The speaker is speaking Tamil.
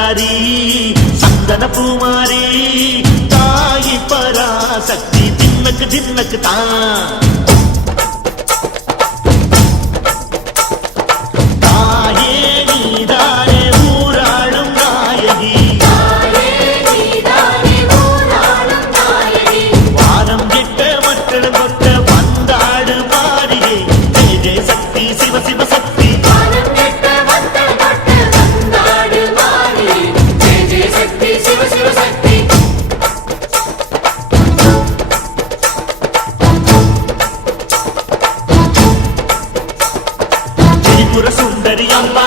சிங்காரி சந்தன பூமாரி தாயி பராசக்தி தின்னக்கு தின்னக்கு தான் தாயே நீதானே ஊராளும் நாயகி வானம் கெட்ட மக்கள் கொட்ட வந்தாடு மாறியே ஜெய ஜெய சக்தி சிவ சிவ சக்தி சுந்தரி அம்மா